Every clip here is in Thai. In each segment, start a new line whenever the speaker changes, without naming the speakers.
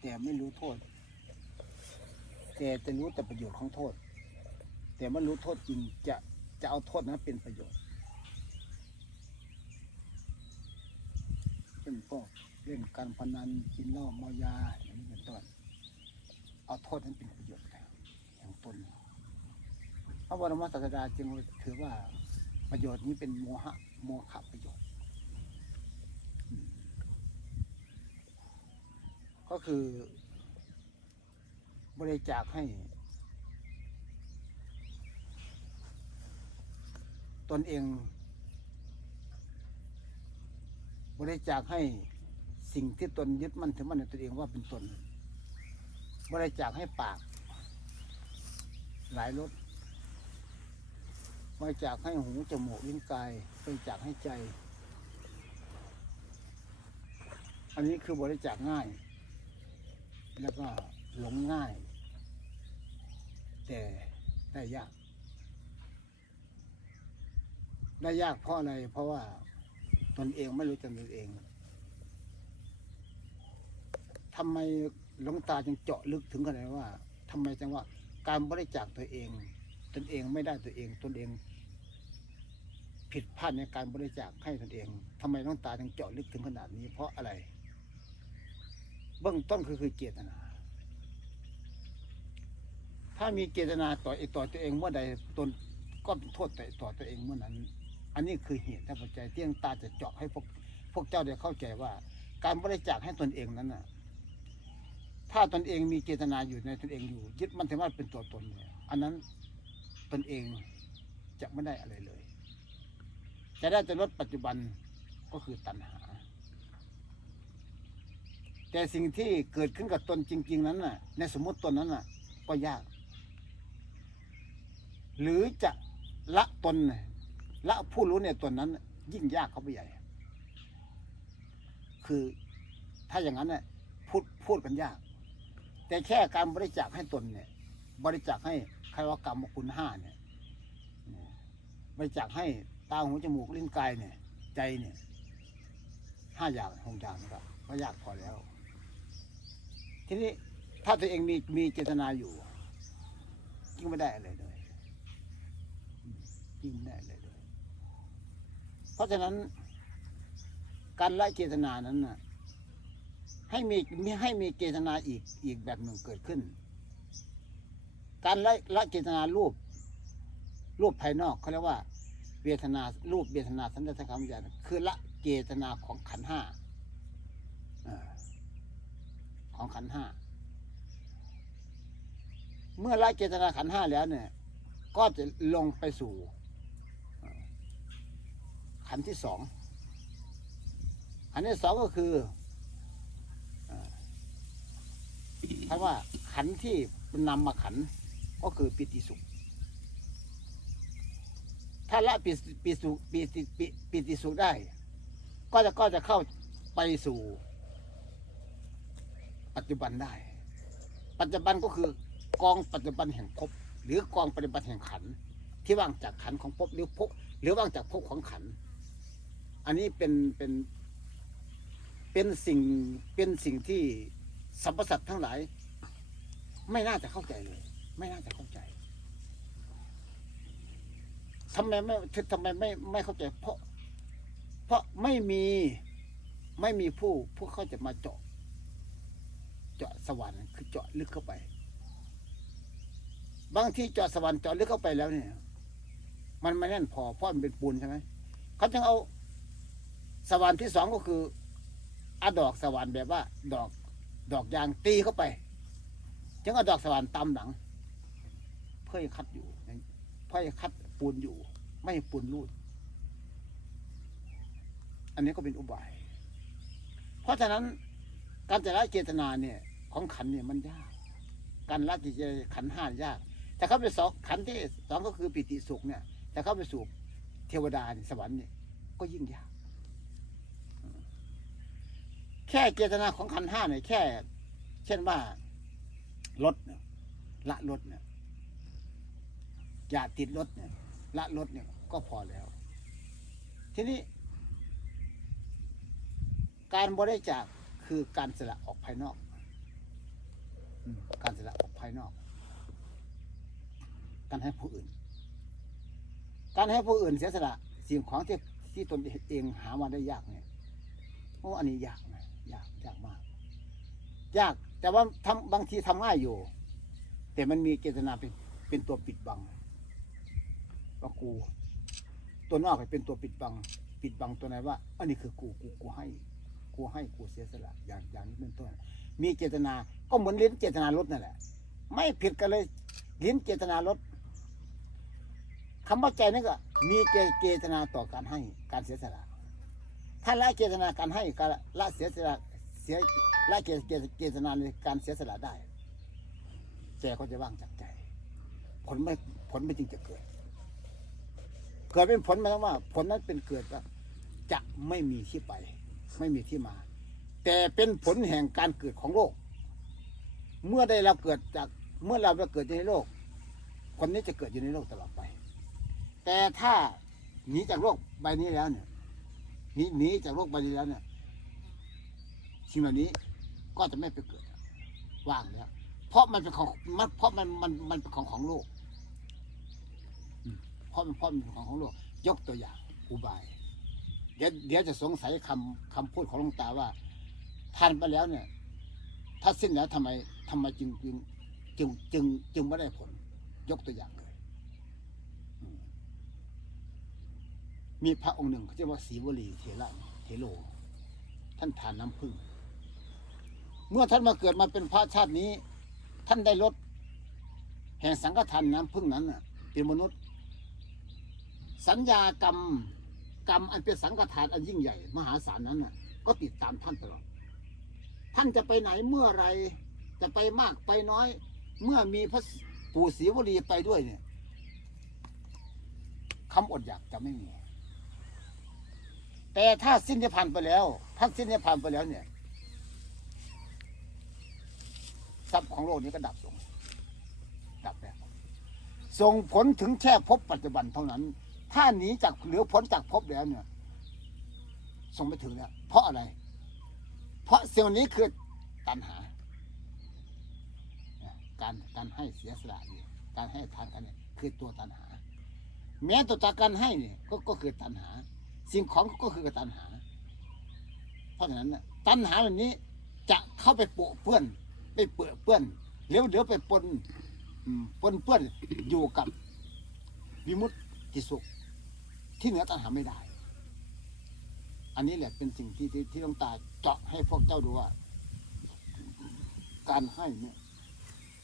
แต่ไม่รู้โทษ แต่จะรู้แต่ประโยชน์ของโทษ แต่ไม่รู้โทษจริงจะจะเอาโทษนั้นเป็นประโยชน์เช่นพวกเล่นการพนันกินเหล้าเมายาอย่างนี้เป็นต้นเอาโทษนั้นเป็นประโยชน์แล้วอย่างตนพระบรมศาสดาจึงถือว่าประโยชน์นี้เป็นโมหะโมฆะประโยชน์ ก็คือบริจาคให้ ตนเอง บริจาคให้สิ่งที่ตนยึดมั่นถือมั่นในตัวเองว่าเป็นตน บริจาคให้ปาก หลายรสบริจาคให้หูจมูกลิ้นกายบริจาคให้ใจ อันนี้คือบริจาคง่าย แล้วก็หลงง่าย แต่ได้ยาก ได้ยากเพราะอะไร เพราะว่าตนเองไม่รู้จักตนเองทำไมหลวงตาจึงเจาะลึกถึงขนาดว่าทำไมจังว่า การบริจาคตัวเอง ตนเองไม่ได้ตัวเอง ตนเอง ผิดพลาดในการบริจาคให้ตนเองทำไมหลวงตาจึงเจาะลึกถึงขนาดนี้ เพราะอะไร เบื้องต้นคือคือเจตนา ถ้ามีเจตนาต่อไอต่อตัวเองเมื่อใดตนก็โทษต่อต่อตัวเองเมื่อนั้น อันนี้คือเหตุและปัจจัยที่หลวงตาจะเจาะให้พวกพวกเจ้าได้เข้าใจว่า การบริจาคให้ตนเองนั้นน่ะ ถ้าตนเองมีเจตนาอยู่ในตนเองอยู่ ยึดมันถือว่าเป็นตัวตนเนี่ยอันนั้นตนเองจะไม่ได้อะไรเลย จะได้แต่ลดปัจจุบันก็คือตัณหา แต่สิ่งที่เกิดขึ้นกับตนจริง ๆ นั้นน่ะ ในสมมติตนนั้นน่ะ ก็ยาก หรือจะละตนละผู้รู้ในตนนั้น ยิ่งยากเข้าไปใหญ่ คือถ้าอย่างนั้นน่ะพูดพูดกันยาก แต่แค่การบริจาคให้ตนเนี่ย บริจาคให้ใครว่ากรรมคุณห้าเนี่ยเนี่ยบริจาคให้ตาหูจมูกลิ้นกายเนี่ย ใจเนี่ยห้าอย่างหกอย่างนะครับก็ยากพอแล้ว ทีนี้ถ้าตัวเองมีมีเจตนาอยู่ยิ่งไม่ได้อะไรเลยยิ่งไม่ได้อะไรเลย เพราะฉะนั้น การละเจตนานั้นน่ะให้มีมให้มีเจตนาอีกอีกแบบหนึ่งเกิดขึ้น การละละเจตนารูป รูปภายนอกเขาเรียกว่า เวทนารูปเวทนาสัญญาสังขารวิญญาณคือละเจตนาของขันธ์ห้าเอ่อ ของขันห้า เมื่อละเจตนาขันห้าแล้วเนี่ย ก็จะลงไปสู่ ขันที่สองขันที่สองก็คือเอ่อคำว่าขันที่นำมาขันก็คือปิติสุข ถ้าละปิติปิสุปิติปิปิติสุขได้ ก็จะก็จะเข้าไปสู่ ปัจจุบันได้ ปัจจุบันก็คือกองปัจจุบันแห่งภพหรือกองปัจจุบันแห่งขันที่ว่างจากขันของภพหรือภพหรือว่างจากภพของขัน อันนี้เป็นเป็นเป็นสิ่งเป็นสิ่งที่สรรพสัตว์ทั้งหลาย ไม่น่าจะเข้าใจเลย ไม่น่าจะเข้าใจทำไมไม่ทำไมไม่ไม่เข้าใจ เพราะ เพราะไม่มีไม่มีผู้ผู้เข้าจะมาเจาะ เจาะสวรรค์คือเจาะลึกเข้าไป บางที่เจาะสวรรค์เจาะลึกเข้าไปแล้วเนี่ย มันไม่แน่นพอเพราะมันเป็นปูนใช่ไหมเขาจึงเอาสวรรค์ที่สองก็คืออาดอกสวรรค์แบบว่า ดอกดอกยางตีเข้าไป จึงเอาดอกสวรรค์ตำหลัง เพื่อให้คัดอยู่เพื่อให้คัดปูนอยู่ ไม่ปูนรูด อันนี้ก็เป็นอุบาย เพราะฉะนั้นการจะละเจตนาเนี่ย ของขันเนี่ยมันยาก การละจิตใจขันห้ายาก แต่เข้าไปสองขันที่สองก็คือปิติสุขเนี่ย แต่เข้าไปสู่เทวดาสวรรค์เนี่ยก็ยิ่งยาก แค่เจตนาของขันห้าเนี่ยแค่ เช่นว่ารถเนี่ยละรถเนี่ยอย่าติดรถเนี่ยละรถเนี่ยก็พอแล้ว ทีนี้ การบริจาคคือการสละออกภายนอก การเสียสละออกภายนอก การให้ผู้อื่น การให้ผู้อื่นเสียสละสิ่งของที่ที่ตนเองหามาได้ยากเนี่ยโอ้อันนี้ยากนะยากยากมาก ยากแต่ว่าทำบางทีทำง่ายอยู่ แต่มันมีเจตนาเป็นเป็นตัวปิดบังว่ากู ตัวนอกเป็นตัวปิดบัง ปิดบังตัวไหนว่า อันนี้คือกูกูกูให้ กูให้กูเสียสละอย่างอย่างนี้เป็นต้น มีเจตนา ก็เหมือนลิ้นเจตนาลดนั่นแหละ ไม่ผิดกันเลยลิ้นเจตนาลดคำว่าใจนี่ก็ มีเจเจตนาต่อการให้การเสียสละถ้าละเจตนาการให้การละเสียสละเสียละเจเจเจตนาในการเสียสละได้ใจก็จะว่างจากใจ ผลไม่ผลไม่จึงจะเกิด เกิดเป็นผลหมายว่า ผลนั้นเป็นเกิดว่าจะไม่มีที่ไป ไม่มีที่มา แต่เป็นผลแห่งการเกิดของโลก เมื่อได้เราเกิดจากเมื่อเราไปเกิดอยู่ในโลก คนนี้จะเกิดอยู่ในโลกตลอดไป แต่ถ้าหนีจากโลกใบนี้แล้วเนี่ยหนีหนีจากโลกใบนี้แล้วเนี่ยสิ่งเหล่านี้ก็จะไม่ไปเกิดว่างแล้วเพราะมันเป็นของมันเพราะมันมันมันเป็นของของโลกเพราะมันเพราะมันเป็นของของโลก ยกตัวอย่างอุบาย เดี๋ยวเดี๋ยวจะสงสัยคำคำพูดของหลวงตาว่า ทานไปแล้วเนี่ย ถ้าสิ้นแล้วทำไมทำไมจึงจึงจึงจึงจึงไม่ได้ผล ยกตัวอย่างเลยมีพระองค์หนึ่งเขาเรียกว่าศรีวลีเถระเทโล ท่านทานน้ำผึ้งเมื่อท่านมาเกิดมาเป็นพระชาตินี้ ท่านได้ลดแห่งสังฆทานน้ำผึ้งนั้นน่ะเป็นมนุษย์ สัญญากรรมกรรมอันเป็นสังฆทานอันยิ่งใหญ่ มหาศาลนั้นน่ะก็ติดตามท่านตลอด ท่านจะไปไหนเมื่อไร จะไปมากไปน้อย เมื่อมีพระปู่ศรีวลีไปด้วยเนี่ยคำอดอยากจะไม่มี แต่ถ้าสิ้นนิพพานไปแล้วท่านสิ้นนิพพานไปแล้วเนี่ยทรัพย์ของโลกนี้ก็ดับลง ดับแล้วส่งผลถึงแค่พบปัจจุบันเท่านั้น ถ้าหนีจากหรือพ้นจากภพแล้วเนี่ยส่งไม่ถึงแล้ว เพราะอะไร เพราะสิ่งนี้คือตัณหา การการให้เสียสละเนี่ยการให้ทานกันเนี่ยคือตัวตัณหา แม้ตัวจากการให้เนี่ยก็ก็คือตัณหา สิ่งของก็คือตัณหา เพราะฉะนั้นตัณหาแบบนี้จะเข้าไปโปะเปื้อน ไปเปื้อนเปื้อนเดี๋ยวเดี๋ยวไปปนปนเปื้อนอยู่กับวิมุตติสุข ที่เหนือตัณหาไม่ได้ อันนี้แหละเป็นสิ่งที่ที่ที่หลวงตาเจาะให้พวกเจ้าดูว่า การให้เนี่ย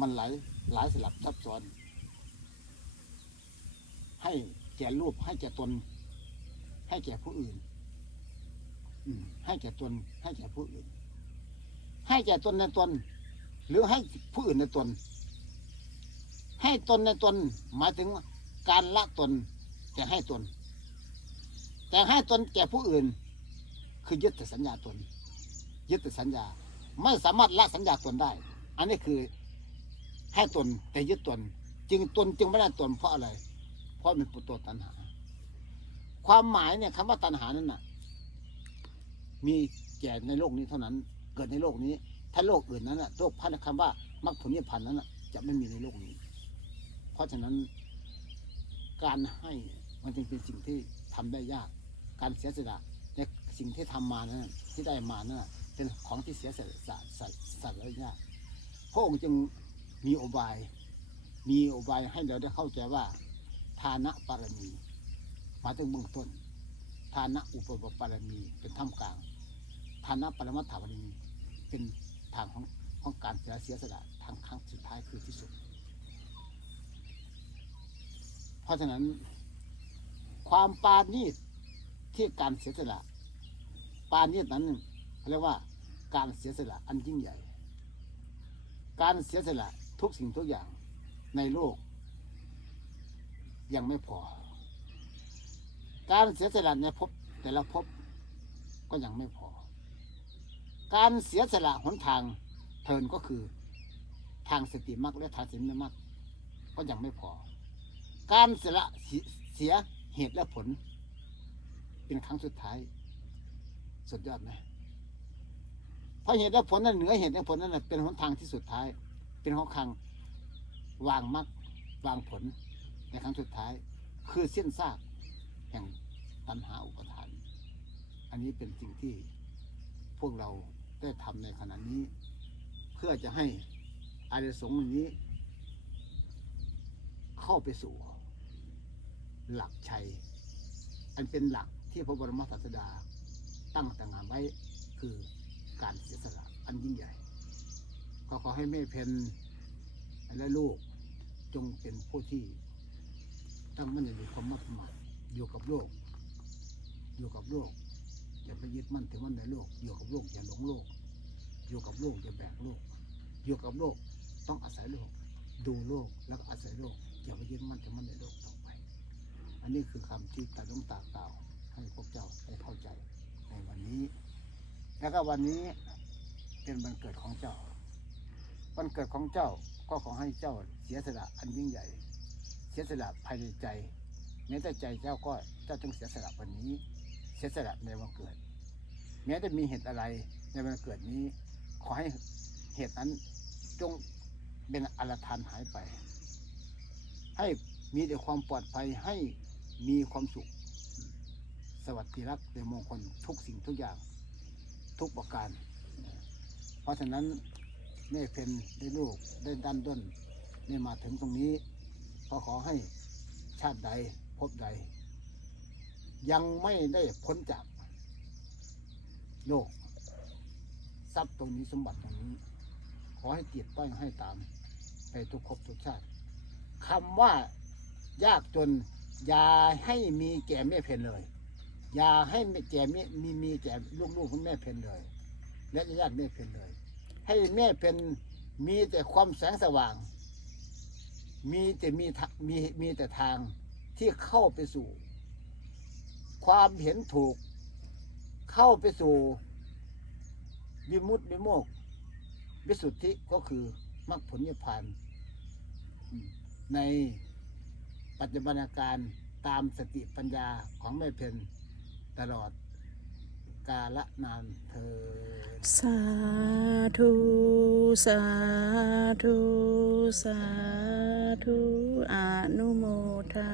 มันหลายหลายสลับซับซ้อน ให้แก่รูปให้แก่ตน ให้แก่ผู้อื่นให้แก่ตน ให้แก่ผู้อื่น ให้แก่ตนในตน หรือให้ผู้อื่นในตน ให้ตนในตน หมายถึงการละตน แต่ให้ตน แต่ให้ตนแก่ผู้อื่น คือยึดแต่สัญญาตน ยึดแต่สัญญา ไม่สามารถละสัญญาตนได้ อันนี้คือให้ตนแต่ยึดตน จึงตนจึงไม่ได้ตนเพราะอะไร เพราะมันป็นตัวตัณหา ความหมายเนี่ยคำว่าตัณหานั้นน่ะ มีแก่ในโลกนี้เท่านั้น เกิดในโลกนี้ ถ้าโลกอื่นนั้นน่ะโลกพันคำว่ามรรคผลนิพพานนั้นน่ะ จะไม่มีในโลกนี้ เพราะฉะนั้นการให้มันจึงเป็นสิ่งที่ทำได้ยาก การเสียสละ สิ่งที่ทำมานั้นนะที่ได้มานั้นนะเป็นของที่เสียสละสะสะสละได้ยาพระองค์จึงมีอบาย มีอบายให้เราได้เข้าใจว่าทานะปารมีมาถึงเบื้องต้นทานะอุปปปารมีเป็นท่ามกลางทานะปรมัตถปารมีเป็นทางของของการเสียเสียสละทางครั้งสุดท้ายคือที่สุด เพราะฉะนั้นความปาณีตที่การเสียสละ ปาณีตนั้นเรียกว่าการเสียสละอันยิ่งใหญ่ การเสียสละทุกสิ่งทุกอย่างในโลก ยังไม่พอ การเสียสละในภพแต่ละภพก็ยังไม่พอ การเสียสละหนทางเทินก็คือทางสติมรรคและทางสินมรรคก็ยังไม่พอ การเสียละเสียเหตุและผล เป็นครั้งสุดท้าย สุดยอดไหมเพราะเหตุและผลนั้นเหนือเหตุและผลนั้นเป็นหนทางที่สุดท้าย เป็นของคังวางมรรควางผลในครั้งสุดท้าย คือเส้นซากแห่งตัณหาอุปทาน อันนี้เป็นสิ่งที่พวกเราได้ทำในขณะนี้ เพื่อจะให้อาริสงส์นี้ เข้าไปสู่ หลักชัย อันเป็นหลักที่พระบรมศาสดา ตั้งแต่งานไว้คือการเสียสละอันยิ่งใหญ่ ก็ขอให้แม่เพนและลูกจงเป็นผู้ที่ ตั้งมั่นในความมั่นประมาทอยู่กับโลก อยู่กับโลกอย่าไปยึดมั่นถือมั่นในโลก อยู่กับโลกอย่าหลงโลก อยู่กับโลกอย่าแบกโลก อยู่กับโลกต้องอาศัยโลก ดูโลกแล้วก็อาศัยโลกอย่าไปยึดมั่นถือมั่นในโลกต่อไป อันนี้คือคำที่ตาต้องตากล่าวให้พวกเจ้าได้เข้าใจ ในวันนี้ แล้วก็วันนี้เป็นวันเกิดของเจ้า วันเกิดของเจ้าก็ขอให้เจ้าเสียสละอันยิ่งใหญ่ เสียสละภายในใจแม้แต่ใจเจ้าก็เจ้าต้องเสียสละวันนี้ เสียสละในวันเกิด แม้จะมีเหตุอะไรในวันเกิดนี้ ขอให้เหตุนั้นจงเป็นอรทานหายไป ให้มีแต่ความปลอดภัยให้มีความสุข สวัสดิรักในมงคลทุกสิ่งทุกอย่างทุกประการ เพราะฉะนั้นแม่เพนได้ลูกได้ดันด้นได้มาถึงตรงนี้ก็ขอให้ชาติใดพบใด ยังไม่ได้พ้นจากโลก ทรัพย์ตรงนี้สมบัติตรงนี้ ขอให้เกียรติต้อยให้ตามไปทุกภพทุกชาติคำว่ายากจนอย่าให้มีแก่แม่เพนเลย อย่าให้แก่แม่มีมีแก่ลูกๆของแม่เพนเลย และญาติแม่เพนเลย ให้แม่เพนมีแต่ความแสงสว่าง มีแต่มีทะมีมีแต่ทางที่เข้าไปสู่ ความเห็นถูก เข้าไปสู่วิมุตติวิโมกวิสุทธิก็คือมรรคผลนิพพานในปัจจุบันการตามสติปัญญาของแม่เพน ตลอดกาละนานเธอ
สาธุ สาธุ สาธุ อนุโมทา